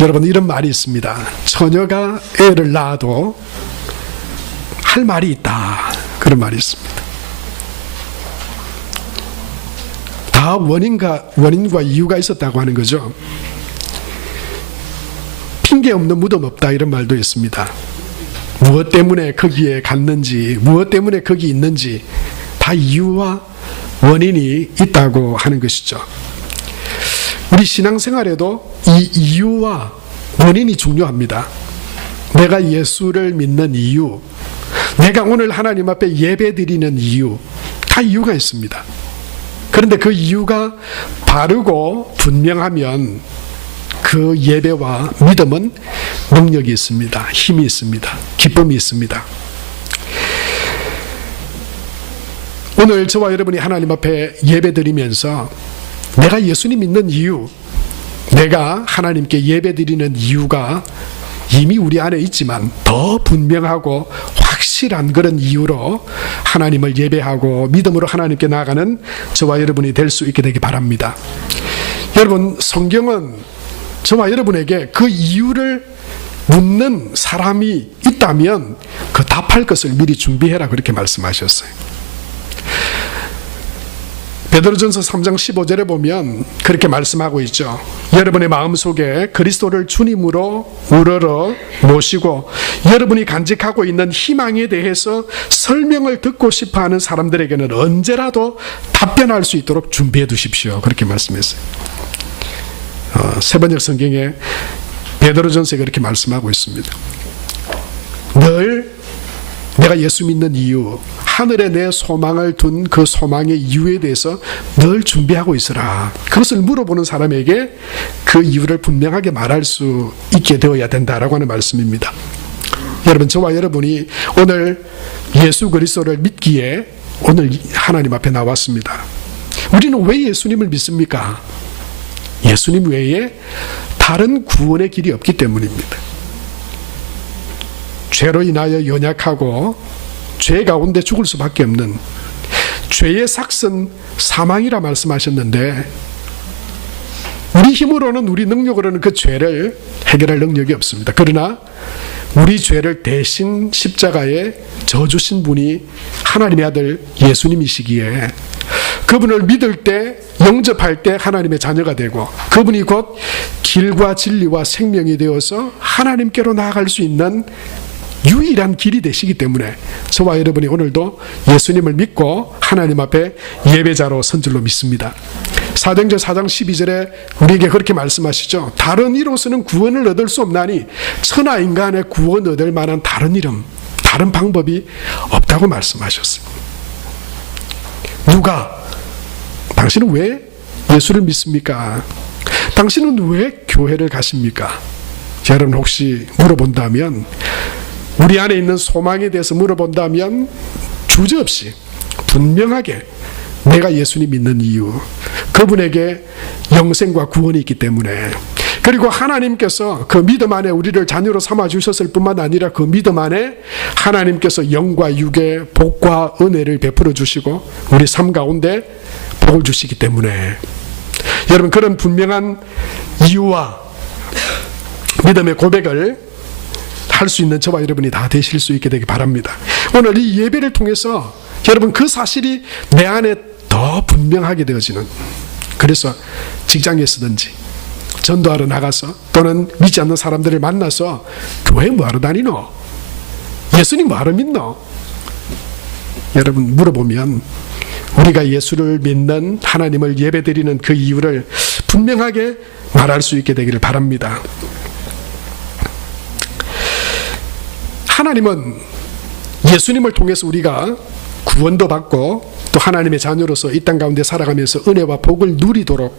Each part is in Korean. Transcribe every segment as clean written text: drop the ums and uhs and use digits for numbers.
여러분, 이런 말이 있습니다. 처녀가 애를 낳아도 할 말이 있다. 그런 말이 있습니다. 다 원인과 이유가 있었다고 하는 거죠. 핑계 없는 무덤 없다, 이런 말도 있습니다. 무엇 때문에 거기에 갔는지, 무엇 때문에 거기 있는지 다 이유와 원인이 있다고 하는 것이죠. 우리 신앙생활에도 이 이유와 원인이 중요합니다. 내가 예수를 믿는 이유, 내가 오늘 하나님 앞에 예배드리는 이유, 다 이유가 있습니다. 그런데 그 이유가 바르고 분명하면 그 예배와 믿음은 능력이 있습니다. 힘이 있습니다. 기쁨이 있습니다. 오늘 저와 여러분이 하나님 앞에 예배드리면서 내가 예수님 믿는 이유, 내가 하나님께 예배드리는 이유가 이미 우리 안에 있지만 더 분명하고 확실한 그런 이유로 하나님을 예배하고 믿음으로 하나님께 나아가는 저와 여러분이 될 수 있게 되기 바랍니다. 여러분, 성경은 저와 여러분에게 그 이유를 묻는 사람이 있다면 그 답할 것을 미리 준비해라, 그렇게 말씀하셨어요. 베드로전서 3장 15절에 보면 그렇게 말씀하고 있죠. 여러분의 마음속에 그리스도를 주님으로 우러러 모시고 여러분이 간직하고 있는 희망에 대해서 설명을 듣고 싶어하는 사람들에게는 언제라도 답변할 수 있도록 준비해 두십시오, 그렇게 말씀했어요. 세번역 성경에 베드로전서에 그렇게 말씀하고 있습니다. 늘 내가 예수 믿는 이유, 하늘에 내 소망을 둔 그 소망의 이유에 대해서 늘 준비하고 있으라. 그것을 물어보는 사람에게 그 이유를 분명하게 말할 수 있게 되어야 된다라고 하는 말씀입니다. 여러분, 저와 여러분이 오늘 예수 그리스도를 믿기에 오늘 하나님 앞에 나왔습니다. 우리는 왜 예수님을 믿습니까? 예수님 외에 다른 구원의 길이 없기 때문입니다. 죄로 인하여 연약하고 죄 가운데 죽을 수밖에 없는, 죄의 삭은 사망이라 말씀하셨는데 우리 힘으로는, 우리 능력으로는 그 죄를 해결할 능력이 없습니다. 그러나 우리 죄를 대신 십자가에 져주신 분이 하나님의 아들 예수님이시기에 그분을 믿을 때, 영접할 때 하나님의 자녀가 되고 그분이 곧 길과 진리와 생명이 되어서 하나님께로 나아갈 수 있는 유일한 길이 되시기 때문에 저와 여러분이 오늘도 예수님을 믿고 하나님 앞에 예배자로 선 줄로 믿습니다. 사도행전 4장 12절에 우리에게 그렇게 말씀하시죠. 다른 이로서는 구원을 얻을 수 없나니 천하 인간의 구원 얻을 만한 다른 이름, 다른 방법이 없다고 말씀하셨어요. 누가? 당신은 왜 예수를 믿습니까? 당신은 왜 교회를 가십니까? 여러분, 혹시 물어본다면, 우리 안에 있는 소망에 대해서 물어본다면 주저없이 분명하게 내가 예수님 믿는 이유, 그분에게 영생과 구원이 있기 때문에, 그리고 하나님께서 그 믿음 안에 우리를 자녀로 삼아 주셨을 뿐만 아니라 그 믿음 안에 하나님께서 영과 육의 복과 은혜를 베풀어 주시고 우리 삶 가운데 복을 주시기 때문에, 여러분, 그런 분명한 이유와 믿음의 고백을 할 수 있는 저와 여러분이 다 되실 수 있게 되기 바랍니다. 오늘 이 예배를 통해서 여러분, 그 사실이 내 안에 더 분명하게 되어지는, 그래서 직장에서든지 전도하러 나가서 또는 믿지 않는 사람들을 만나서 교회 뭐하러 다니노? 예수님 뭐하러 믿노? 여러분, 물어보면 우리가 예수를 믿는, 하나님을 예배드리는 그 이유를 분명하게 말할 수 있게 되기를 바랍니다. 하나님은 예수님을 통해서 우리가 구원도 받고 또 하나님의 자녀로서 이 땅 가운데 살아가면서 은혜와 복을 누리도록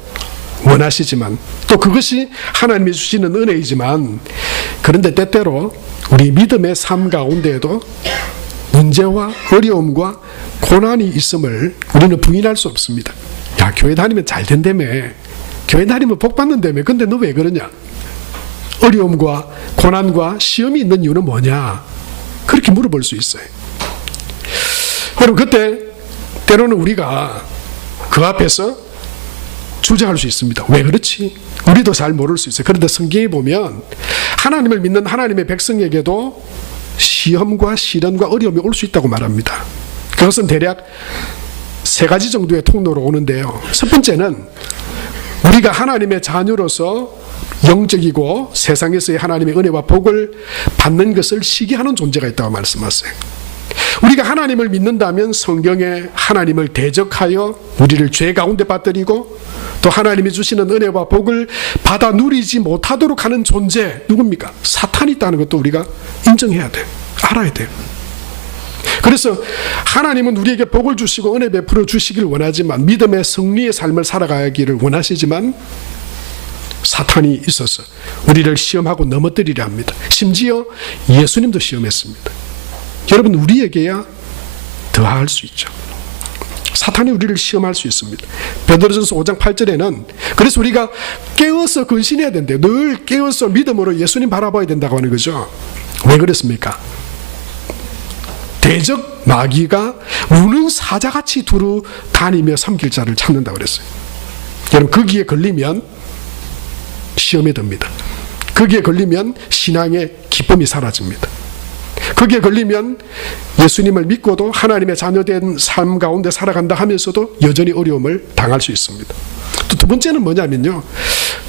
원하시지만, 또 그것이 하나님이 주시는 은혜이지만, 그런데 때때로 우리 믿음의 삶 가운데에도 문제와 어려움과 고난이 있음을 우리는 부인할 수 없습니다. 야, 교회 다니면 잘 된다며, 교회 다니면 복 받는다며, 근데 너 왜 그러냐? 어려움과 고난과 시험이 있는 이유는 뭐냐? 그렇게 물어볼 수 있어요. 여러분, 그때 때로는 우리가 그 앞에서 주장할 수 있습니다. 왜 그렇지? 우리도 잘 모를 수 있어요. 그런데 성경에 보면 하나님을 믿는 하나님의 백성에게도 시험과 시련과 어려움이 올 수 있다고 말합니다. 그것은 대략 세 가지 정도의 통로로 오는데요. 첫 번째는 우리가 하나님의 자녀로서 영적이고 세상에서의 하나님의 은혜와 복을 받는 것을 시기하는 존재가 있다고 말씀하세요. 우리가 하나님을 믿는다면 성경에 하나님을 대적하여 우리를 죄 가운데 빠뜨리고 또 하나님이 주시는 은혜와 복을 받아 누리지 못하도록 하는 존재 누굽니까? 사탄이 있다는 것도 우리가 인정해야 돼요. 알아야 돼요. 그래서 하나님은 우리에게 복을 주시고 은혜 베풀어 주시길 원하지만 믿음의 승리의 삶을 살아가기를 원하시지만 사탄이 있어서 우리를 시험하고 넘어뜨리려 합니다. 심지어 예수님도 시험했습니다. 여러분, 우리에게야 더할 수 있죠. 사탄이 우리를 시험할 수 있습니다. 베드로전서 5장 8절에는 그래서 우리가 깨어서 근신해야 된대요. 늘 깨어서 믿음으로 예수님 바라봐야 된다고 하는 거죠. 왜 그랬습니까? 대적 마귀가 우는 사자같이 두루 다니며 섬길 자를 찾는다고 그랬어요. 여러분, 거기에 걸리면 시험에 듭니다. 거기에 걸리면 신앙의 기쁨이 사라집니다. 거기에 걸리면 예수님을 믿고도 하나님의 자녀된 삶 가운데 살아간다 하면서도 여전히 어려움을 당할 수 있습니다. 또 두 번째는 뭐냐면요,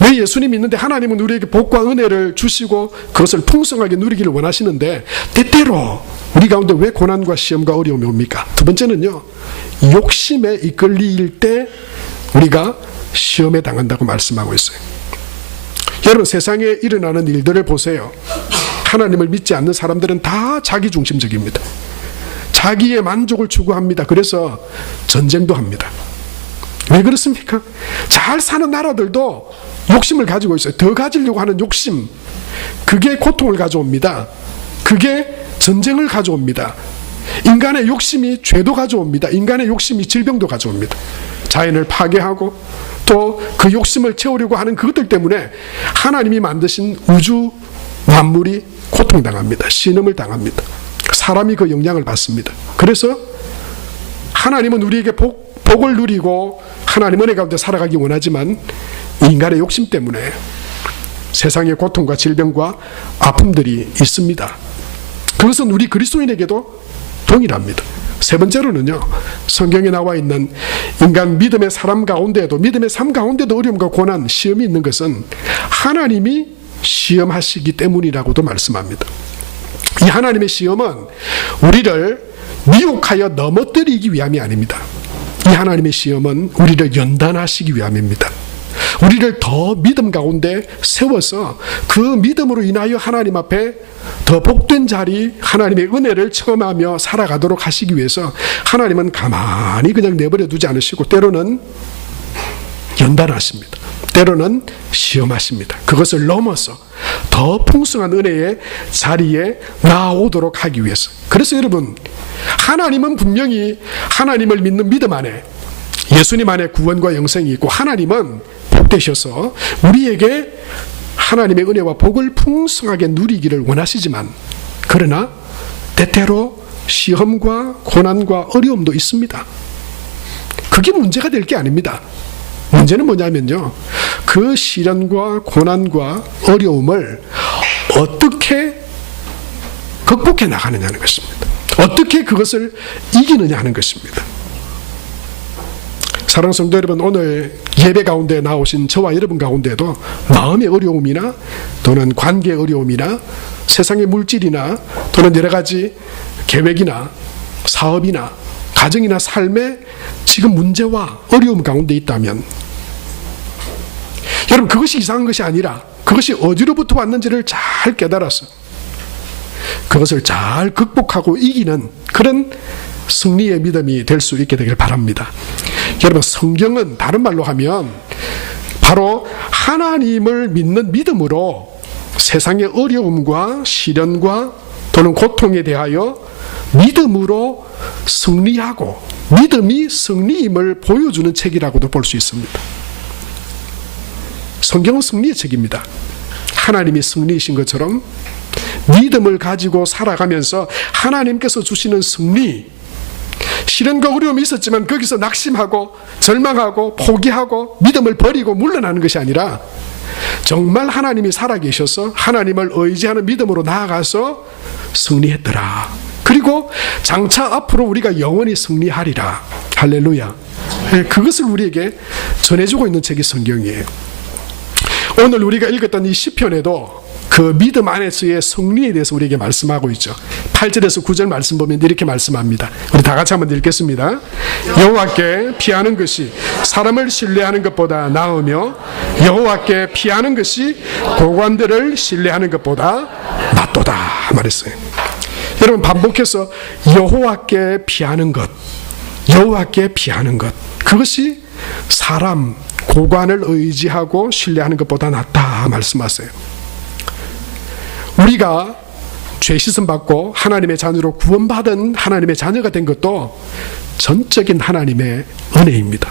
왜 예수님 믿는데 하나님은 우리에게 복과 은혜를 주시고 그것을 풍성하게 누리기를 원하시는데 때때로 우리 가운데 왜 고난과 시험과 어려움이 옵니까? 두 번째는요, 욕심에 이끌릴 때 우리가 시험에 당한다고 말씀하고 있어요. 여러분, 세상에 일어나는 일들을 보세요. 하나님을 믿지 않는 사람들은 다 자기중심적입니다. 자기의 만족을 추구합니다. 그래서 전쟁도 합니다. 왜 그렇습니까? 잘 사는 나라들도 욕심을 가지고 있어요. 더 가지려고 하는 욕심, 그게 고통을 가져옵니다. 그게 전쟁을 가져옵니다. 인간의 욕심이 죄도 가져옵니다. 인간의 욕심이 질병도 가져옵니다. 자연을 파괴하고 또 그 욕심을 채우려고 하는 그것들 때문에 하나님이 만드신 우주 만물이 고통당합니다. 신음을 당합니다. 사람이 그 영향을 받습니다. 그래서 하나님은 우리에게 복을 누리고 하나님 은혜 가운데 살아가기 원하지만 인간의 욕심 때문에 세상의 고통과 질병과 아픔들이 있습니다. 그것은 우리 그리스도인에게도 동일합니다. 세 번째로는요, 성경에 나와 있는 인간 믿음의 사람 가운데에도, 믿음의 삶 가운데도 어려움과 고난, 시험이 있는 것은 하나님이 시험하시기 때문이라고도 말씀합니다. 이 하나님의 시험은 우리를 미혹하여 넘어뜨리기 위함이 아닙니다. 이 하나님의 시험은 우리를 연단하시기 위함입니다. 우리를 더 믿음 가운데 세워서 그 믿음으로 인하여 하나님 앞에 더 복된 자리, 하나님의 은혜를 체험하며 살아가도록 하시기 위해서 하나님은 가만히 그냥 내버려 두지 않으시고 때로는 연단하십니다. 때로는 시험하십니다. 그것을 넘어서 더 풍성한 은혜의 자리에 나아오도록 하기 위해서. 그래서 여러분, 하나님은 분명히 하나님을 믿는 믿음 안에 예수님 안에 구원과 영생이 있고 하나님은 복되셔서 우리에게 하나님의 은혜와 복을 풍성하게 누리기를 원하시지만 그러나 때때로 시험과 고난과 어려움도 있습니다. 그게 문제가 될 게 아닙니다. 문제는 뭐냐면요, 그 시련과 고난과 어려움을 어떻게 극복해 나가느냐는 것입니다. 어떻게 그것을 이기느냐 하는 것입니다. 사랑하는 성도 여러분, 오늘 예배 가운데 나오신 저와 여러분 가운데도 마음의 어려움이나 또는 관계의 어려움이나 세상의 물질이나 또는 여러 가지 계획이나 사업이나 가정이나 삶에 지금 문제와 어려움 가운데 있다면 여러분, 그것이 이상한 것이 아니라 그것이 어디로부터 왔는지를 잘 깨달아서 그것을 잘 극복하고 이기는 그런 승리의 믿음이 될 수 있게 되길 바랍니다. 여러분, 성경은 다른 말로 하면 바로 하나님을 믿는 믿음으로 세상의 어려움과 시련과 또는 고통에 대하여 믿음으로 승리하고 믿음이 승리임을 보여주는 책이라고도 볼 수 있습니다. 성경은 승리의 책입니다. 하나님이 승리이신 것처럼 믿음을 가지고 살아가면서 하나님께서 주시는 승리, 시련과 어려움이 있었지만 거기서 낙심하고 절망하고 포기하고 믿음을 버리고 물러나는 것이 아니라 정말 하나님이 살아계셔서 하나님을 의지하는 믿음으로 나아가서 승리했더라. 그리고 장차 앞으로 우리가 영원히 승리하리라. 할렐루야. 그것을 우리에게 전해주고 있는 책이 성경이에요. 오늘 우리가 읽었던 이 시편에도 그 믿음 안에서의 승리에 대해서 우리에게 말씀하고 있죠. 8절에서 9절 말씀 보면 이렇게 말씀합니다. 우리 다 같이 한번 읽겠습니다. 여호와께 피하는 것이 사람을 신뢰하는 것보다 나으며 여호와께 피하는 것이 고관들을 신뢰하는 것보다 낫도다 말했어요. 여러분, 반복해서 여호와께 피하는 것, 여호와께 피하는 것, 그것이 사람, 고관을 의지하고 신뢰하는 것보다 낫다 말씀하세요. 우리가 죄 씻음 받고 하나님의 자녀로 구원받은 하나님의 자녀가 된 것도 전적인 하나님의 은혜입니다.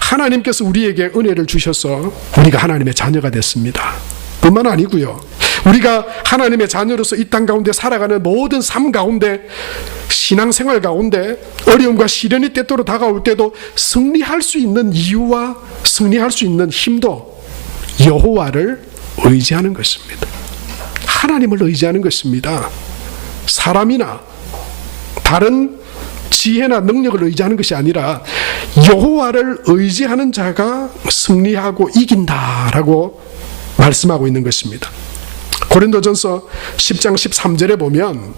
하나님께서 우리에게 은혜를 주셔서 우리가 하나님의 자녀가 됐습니다. 뿐만 아니고요, 우리가 하나님의 자녀로서 이 땅 가운데 살아가는 모든 삶 가운데, 신앙생활 가운데 어려움과 시련이 때때로 다가올 때도 승리할 수 있는 이유와 승리할 수 있는 힘도 여호와를 의지하는 것입니다. 하나님을 의지하는 것입니다. 사람이나 다른 지혜나 능력을 의지하는 것이 아니라 여호와를 의지하는 자가 승리하고 이긴다라고 말씀하고 있는 것입니다. 고린도전서 10장 13절에 보면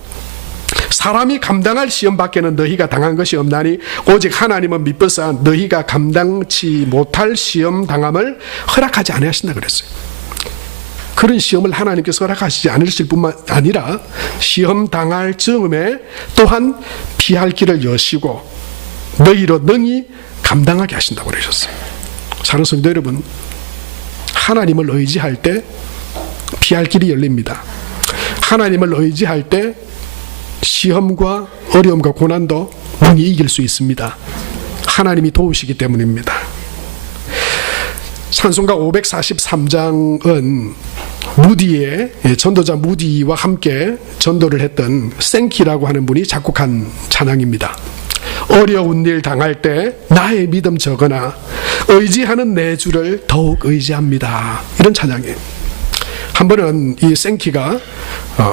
사람이 감당할 시험 밖에는 너희가 당한 것이 없나니 오직 하나님은 미쁘사 너희가 감당치 못할 시험 당함을 허락하지 아니하신다 그랬어요. 그런 시험을 하나님께서 허락하시지 않으실 뿐만 아니라 시험 당할 즈음에 또한 피할 길을 여시고 너희로 능히 감당하게 하신다고 그러셨어요. 사랑하는 성도 여러분, 하나님을 의지할 때 피할 길이 열립니다. 하나님을 의지할 때 시험과 어려움과 고난도 능히 이길 수 있습니다. 하나님이 도우시기 때문입니다. 찬송가 543장은 무디의 전도자 무디와 함께 전도를 했던 생키라고 하는 분이 작곡한 찬양입니다. 어려운 일 당할 때 나의 믿음 적으나 의지하는 내 주를 더욱 의지합니다. 이런 찬양이에요. 한 번은 이 생키가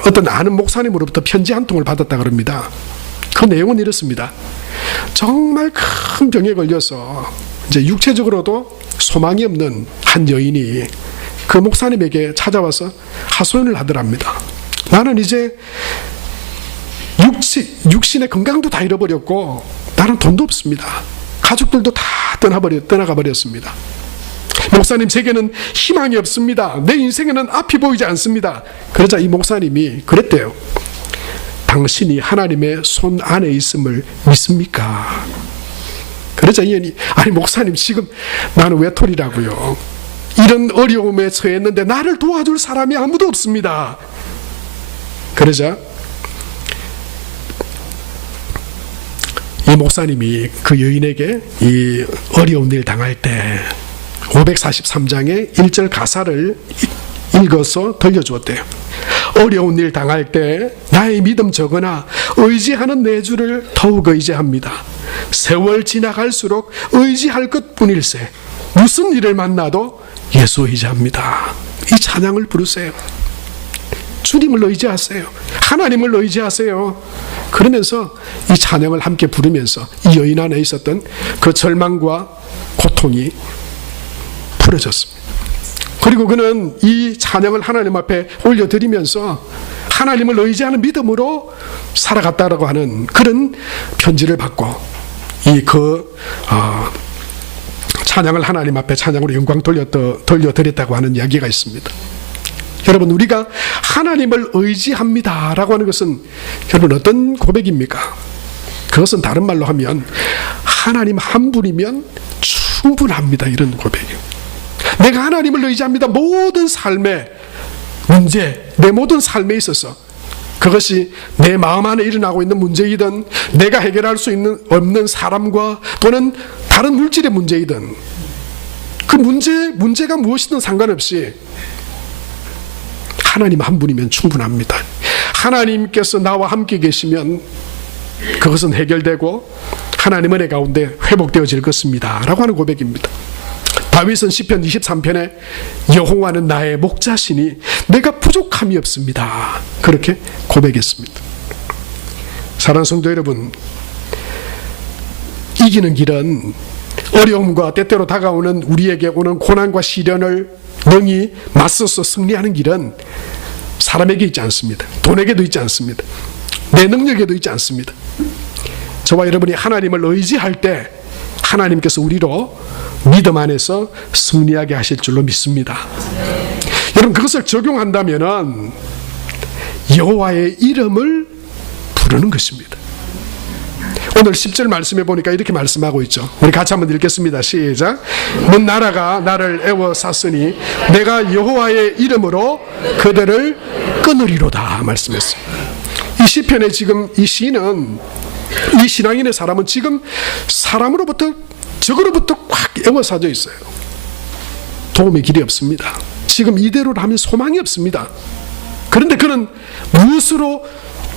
어떤 아는 목사님으로부터 편지 한 통을 받았다 그럽니다. 그 내용은 이렇습니다. 정말 큰 병에 걸려서 이제 육체적으로도 소망이 없는 한 여인이 그 목사님에게 찾아와서 하소연을 하더랍니다. 나는 이제 육신의 건강도 다 잃어버렸고 나는 돈도 없습니다. 가족들도 다 떠나가 버렸습니다. 목사님, 제게는 희망이 없습니다. 내 인생에는 앞이 보이지 않습니다. 그러자 이 목사님이 그랬대요. 당신이 하나님의 손 안에 있음을 믿습니까? 그러자 이 여인이, 아니 목사님, 지금 나는 외톨이라고요. 이런 어려움에 처했는데 나를 도와줄 사람이 아무도 없습니다. 그러자 이 목사님이 그 여인에게 이 어려운 일 당할 때 543장의 1절 가사를 읽어서 들려주었대요. 어려운 일 당할 때 나의 믿음 적으나 의지하는 내 주를 더욱 의지합니다. 세월 지나갈수록 의지할 것뿐일세. 무슨 일을 만나도 예수 의지합니다. 이 찬양을 부르세요. 주님을 의지하세요. 하나님을 의지하세요. 그러면서 이 찬양을 함께 부르면서 이 여인 안에 있었던 그 절망과 고통이 풀어졌습니다. 그리고 그는 이 찬양을 하나님 앞에 올려드리면서 하나님을 의지하는 믿음으로 살아갔다라고 하는 그런 편지를 받고 찬양을 하나님 앞에 찬양으로 영광 돌려드렸다고 하는 이야기가 있습니다. 여러분, 우리가 하나님을 의지합니다라고 하는 것은 여러분 어떤 고백입니까? 그것은 다른 말로 하면 하나님 한 분이면 충분합니다, 이런 고백이에요. 내가 하나님을 의지합니다. 모든 삶의 문제, 내 모든 삶에 있어서 그것이 내 마음 안에 일어나고 있는 문제이든 내가 해결할 수 없는 사람과 또는 다른 물질의 문제이든 그 문제가 무엇이든 상관없이 하나님 한 분이면 충분합니다. 하나님께서 나와 함께 계시면 그것은 해결되고 하나님 은혜 가운데 회복되어질 것입니다 라고 하는 고백입니다. 다윗은 시편 23편에 여호와는 나의 목자시니 내가 부족함이 없습니다 그렇게 고백했습니다. 사랑하는 성도 여러분, 이기는 길은 어려움과 때때로 다가오는 우리에게 오는 고난과 시련을 능히 맞서서 승리하는 길은 사람에게 있지 않습니다. 돈에게도 있지 않습니다. 내 능력에도 있지 않습니다. 저와 여러분이 하나님을 의지할 때 하나님께서 우리로 믿음 안에서 승리하게 하실 줄로 믿습니다. 여러분, 그것을 적용한다면은 여호와의 이름을 부르는 것입니다. 오늘 10절 말씀해 보니까 이렇게 말씀하고 있죠. 우리 같이 한번 읽겠습니다. 시작. 먼 나라가 나를 애워쌌으니 내가 여호와의 이름으로 그들을 끊으리로다 말씀했습니다. 이 시편에 지금 이 시인은, 이 신앙인의 사람은 지금 사람으로부터, 적으로부터 꽉 애워싸져 있어요. 도움의 길이 없습니다. 지금 이대로라면 소망이 없습니다. 그런데 그는 무엇으로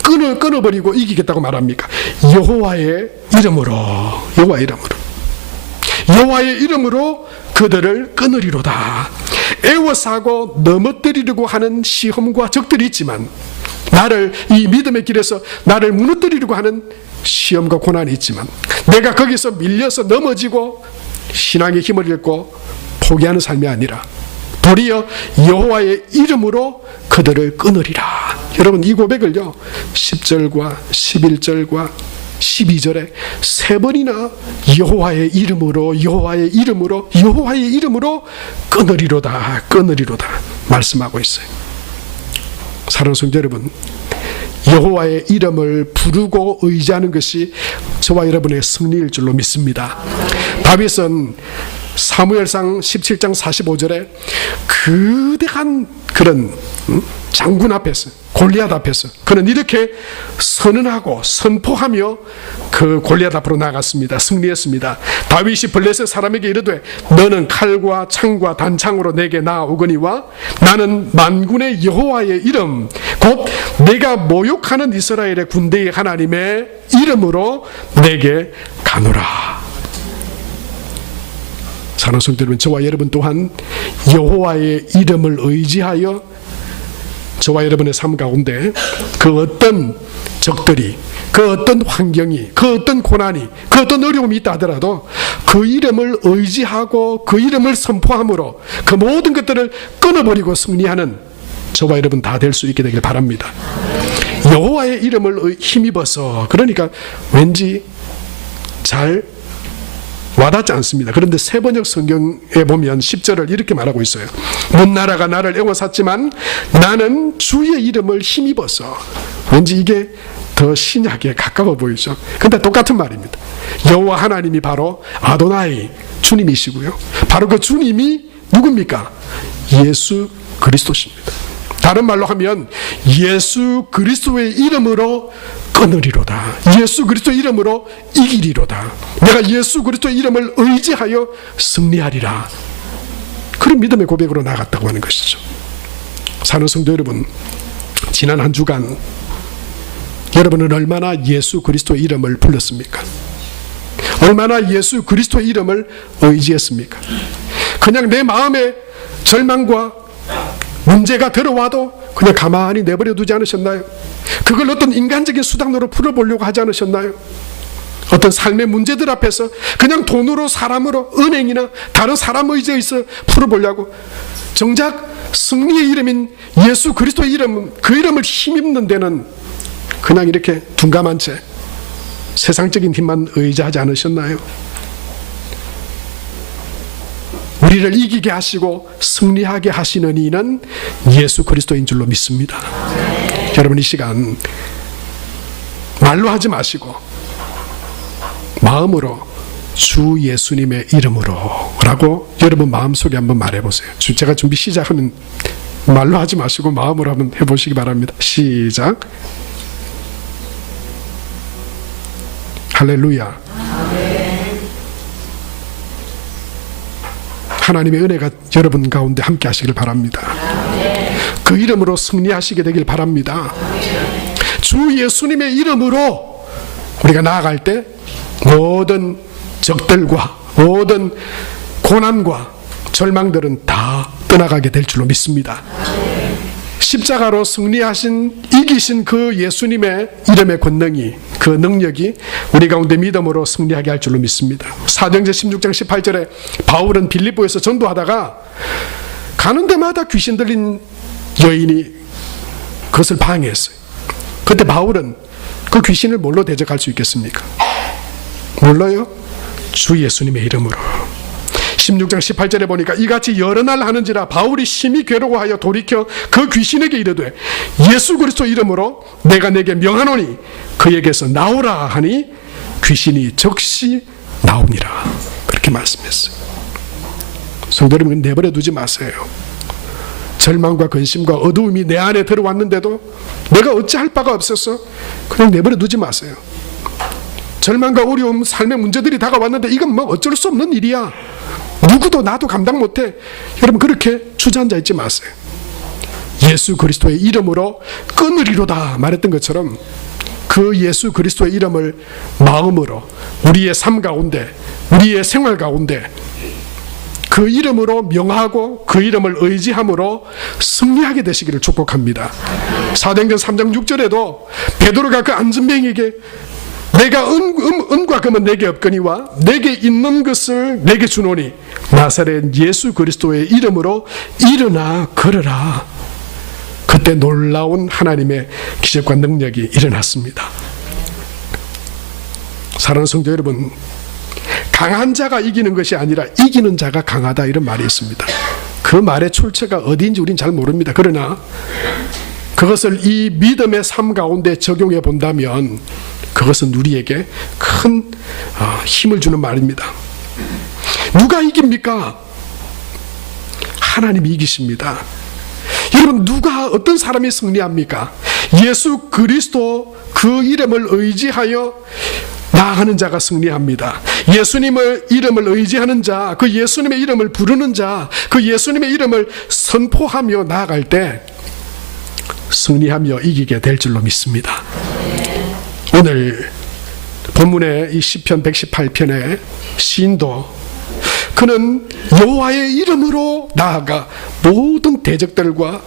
끊어버리고 이기겠다고 말합니까? 여호와의 이름으로, 여호와의 이름으로, 여호와의 이름으로 그들을 끊으리로다. 애워싸고 넘어뜨리려고 하는 시험과 적들이 있지만, 나를 이 믿음의 길에서 나를 무너뜨리려고 하는 시험과 고난이 있지만, 내가 거기서 밀려서 넘어지고 신앙의 힘을 잃고 포기하는 삶이 아니라 도리어 여호와의 이름으로 그들을 끊으리라. 여러분, 이 고백을요 10절과 11절과 12절에 세 번이나 여호와의 이름으로, 여호와의 이름으로, 여호와의 이름으로 끊으리로다, 끊으리로다 말씀하고 있어요. 사랑하는 성도 여러분, 여호와의 이름을 부르고 의지하는 것이 저와 여러분의 승리일 줄로 믿습니다. 다윗은 사무엘상 17장 45절에 거대한 그런 장군 앞에서, 골리앗 앞에서 그는 이렇게 선언하고 선포하며 그 골리앗 앞으로 나갔습니다. 승리했습니다. 다윗이 블레셋 사람에게 이르되 너는 칼과 창과 단창으로 내게 나아오거니와 나는 만군의 여호와의 이름 곧 내가 모욕하는 이스라엘의 군대의 하나님의 이름으로 내게 가노라. 사랑하는 성도 여러분, 저와 여러분 또한 여호와의 이름을 의지하여 저와 여러분의 삶 가운데 그 어떤 적들이, 그 어떤 환경이, 그 어떤 고난이, 그 어떤 어려움이 있다 하더라도 그 이름을 의지하고 그 이름을 선포함으로 그 모든 것들을 끊어버리고 승리하는 저와 여러분 다 될 수 있게 되길 바랍니다. 여호와의 이름을 힘입어서, 그러니까 왠지 잘 와닿지 않습니다. 그런데 세번역 성경에 보면 10절을 이렇게 말하고 있어요. 먼 나라가 나를 애워쌌지만 나는 주의 이름을 힘입어서. 왠지 이게 더 신약에 가까워 보이죠. 근데 똑같은 말입니다. 여호와 하나님이 바로 아도나이 주님이시고요, 바로 그 주님이 누굽니까? 예수 그리스도십니다. 다른 말로 하면 예수 그리스도의 이름으로 끊으리로다. 예수 그리스도의 이름으로 이기리로다. 내가 예수 그리스도의 이름을 의지하여 승리하리라. 그런 믿음의 고백으로 나갔다고 하는 것이죠. 사는 성도 여러분, 지난 한 주간 여러분은 얼마나 예수 그리스도의 이름을 불렀습니까? 얼마나 예수 그리스도의 이름을 의지했습니까? 그냥 내 마음에 절망과 문제가 들어와도 그냥 가만히 내버려 두지 않으셨나요? 그걸 어떤 인간적인 수단으로 풀어보려고 하지 않으셨나요? 어떤 삶의 문제들 앞에서 그냥 돈으로, 사람으로, 은행이나 다른 사람 의지에 있어 풀어보려고, 정작 승리의 이름인 예수 그리스도의 이름, 그 이름을 힘입는 데는 그냥 이렇게 둔감한 채 세상적인 힘만 의지하지 않으셨나요? 우리를 이기게 하시고 승리하게 하시는 이는 예수 그리스도인 줄로 믿습니다. 여러분, 이 시간 말로 하지 마시고 마음으로 주 예수님의 이름으로 라고 여러분 마음속에 한번 말해보세요. 제가 준비 시작하면 말로 하지 마시고 마음으로 한번 해보시기 바랍니다. 시작. 할렐루야. 하나님의 은혜가 여러분 가운데 함께 하시길 바랍니다. 그 이름으로 승리하시게 되길 바랍니다. 주 예수님의 이름으로 우리가 나아갈 때 모든 적들과 모든 고난과 절망들은 다 떠나가게 될 줄로 믿습니다. 십자가로 승리하신 이기신 그 예수님의 이름의 권능이, 그 능력이 우리 가운데 믿음으로 승리하게 할 줄로 믿습니다. 사도행전 16장 18절에 바울은 빌립보에서 전도하다가 가는 데마다 귀신 들린 여인이 그것을 방해했어요. 그때 바울은 그 귀신을 뭘로 대적할 수 있겠습니까? 몰라요? 주 예수님의 이름으로. 16장 18절에 보니까 이같이 여러 날 하는지라 바울이 심히 괴로워하여 돌이켜 그 귀신에게 이르되 예수 그리스도 이름으로 내가 내게 명하노니 그에게서 나오라 하니 귀신이 즉시 나오니라. 그렇게 말씀했어요. 성도 여러분, 내버려 두지 마세요. 절망과 근심과 어두움이 내 안에 들어왔는데도 내가 어찌할 바가 없어서 그냥 내버려 두지 마세요. 절망과 어려움, 삶의 문제들이 다가왔는데 이건 뭐 어쩔 수 없는 일이야, 누구도 나도 감당 못해, 여러분 그렇게 주저앉아 있지 마세요. 예수 그리스도의 이름으로 끊으리로다 말했던 것처럼 그 예수 그리스도의 이름을 마음으로 우리의 삶 가운데, 우리의 생활 가운데 그 이름으로 명하고 그 이름을 의지함으로 승리하게 되시기를 축복합니다. 사도행전 3장 6절에도 베드로가 그 안전뱅이에게 내가 은과 금은 내게 없거니와 내게 있는 것을 내게 주노니 나사렛 예수 그리스도의 이름으로 일어나 걸어라. 그때 놀라운 하나님의 기적과 능력이 일어났습니다. 사랑하는 성도 여러분, 강한 자가 이기는 것이 아니라 이기는 자가 강하다, 이런 말이 있습니다. 그 말의 출처가 어디인지 우린 잘 모릅니다. 그러나 그것을 이 믿음의 삶 가운데 적용해 본다면 그것은 우리에게 큰 힘을 주는 말입니다. 누가 이깁니까? 하나님이 이기십니다. 여러분, 누가, 어떤 사람이 승리합니까? 예수 그리스도 그 이름을 의지하여 나아가는 자가 승리합니다. 예수님의 이름을 의지하는 자, 그 예수님의 이름을 부르는 자, 그 예수님의 이름을 선포하며 나아갈 때 승리하며 이기게 될 줄로 믿습니다. 오늘 본문의 이 시편 118편의 시인도 그는 여호와의 이름으로 나아가 모든 대적들과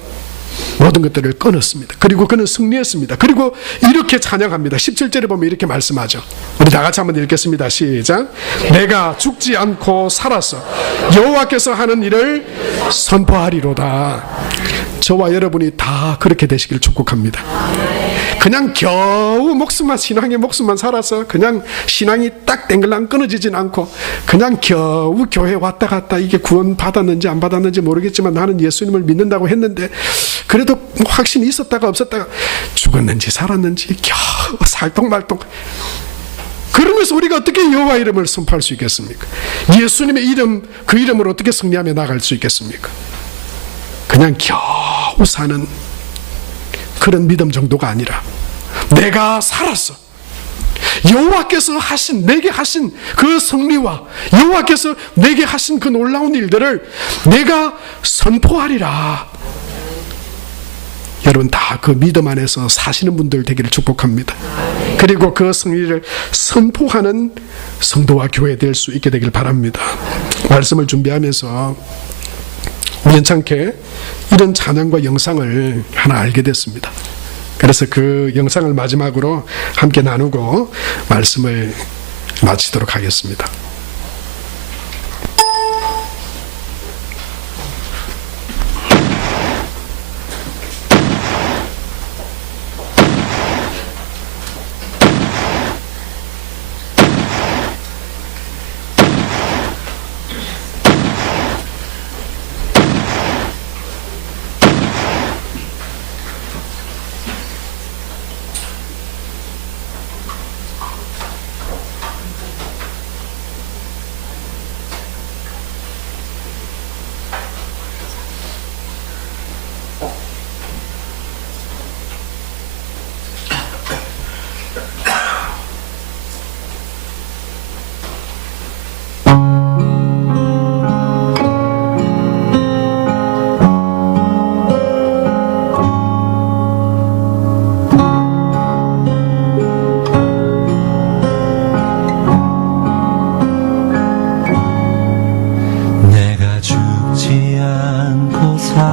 모든 것들을 끊었습니다. 그리고 그는 승리했습니다. 그리고 이렇게 찬양합니다. 17절에 보면 이렇게 말씀하죠. 우리 다 같이 한번 읽겠습니다. 시작. 내가 죽지 않고 살았어 여호와께서 하는 일을 선포하리로다. 저와 여러분이 다 그렇게 되시기를 축복합니다. 그냥 겨우 신앙의 목숨만 살아서 그냥 신앙이 딱 땡글랑 끊어지진 않고 그냥 겨우 교회 왔다 갔다 이게 구원 받았는지 안 받았는지 모르겠지만 나는 예수님을 믿는다고 했는데 그래도 확신이 있었다가 없었다가 죽었는지 살았는지 겨우 살똥말똥. 그러면서 우리가 어떻게 여호와 이름을 선포할 수 있겠습니까? 예수님의 이름, 그 이름으로 어떻게 승리하며 나갈 수 있겠습니까? 그냥 겨우 사는 그런 믿음 정도가 아니라 내가 살았어, 여호와께서 내게 하신 그 승리와 여호와께서 내게 하신 그 놀라운 일들을 내가 선포하리라. 여러분 다 그 믿음 안에서 사시는 분들 되기를 축복합니다. 그리고 그 승리를 선포하는 성도와 교회 될 수 있게 되길 바랍니다. 말씀을 준비하면서 우연찮게 이런 찬양과 영상을 하나 알게 됐습니다. 그래서 그 영상을 마지막으로 함께 나누고 말씀을 마치도록 하겠습니다.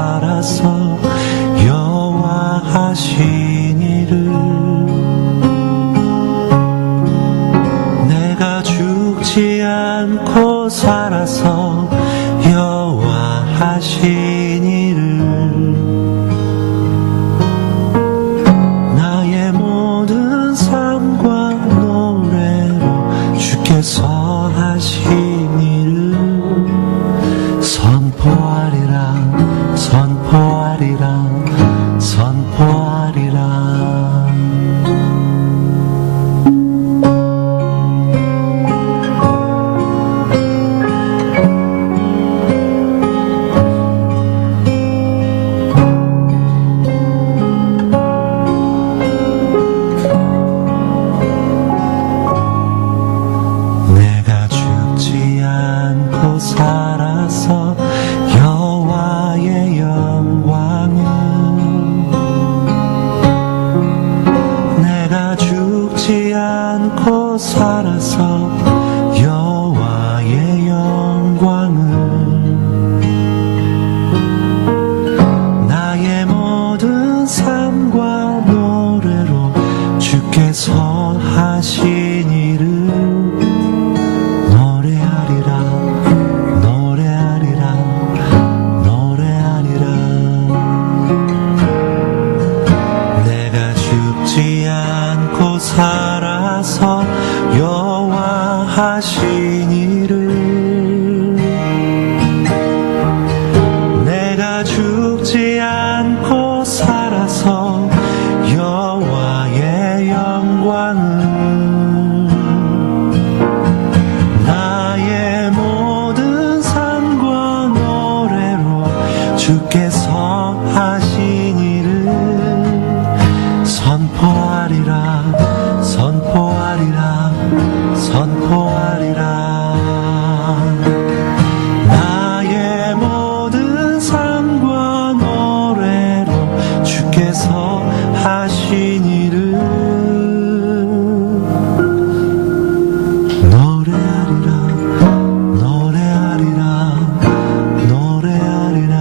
살아서 여호와 하신 일을 내가 죽지 않고 살아서 여호와 하신 일을 나의 모든 삶과 노래로 주께서 하신 일을 선포하리라 선포하리라 선포하리라. 내가 죽지 않고 살아서 여호와의 영광을 내가 죽지 않고 살아서 여호와의 영광을 나의 모든 삶과 노래로 주께서 하신 일을 노래하리라 노래하리라 노래하리라. 내가 죽지 않고 살아서 여호와 하신 일을 내가 죽지 않고 살아서 여호와의 영광을 나의 모든 삶과 노래로 주께서 하신 일을 선포하리라 선포하리라 선포하리라. 나의 모든 삶과 노래로 주께서 하신 일을 노래하리라 노래하리라 노래하리라.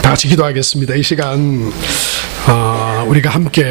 다 같이 기도하겠습니다. 이 시간 우리가 함께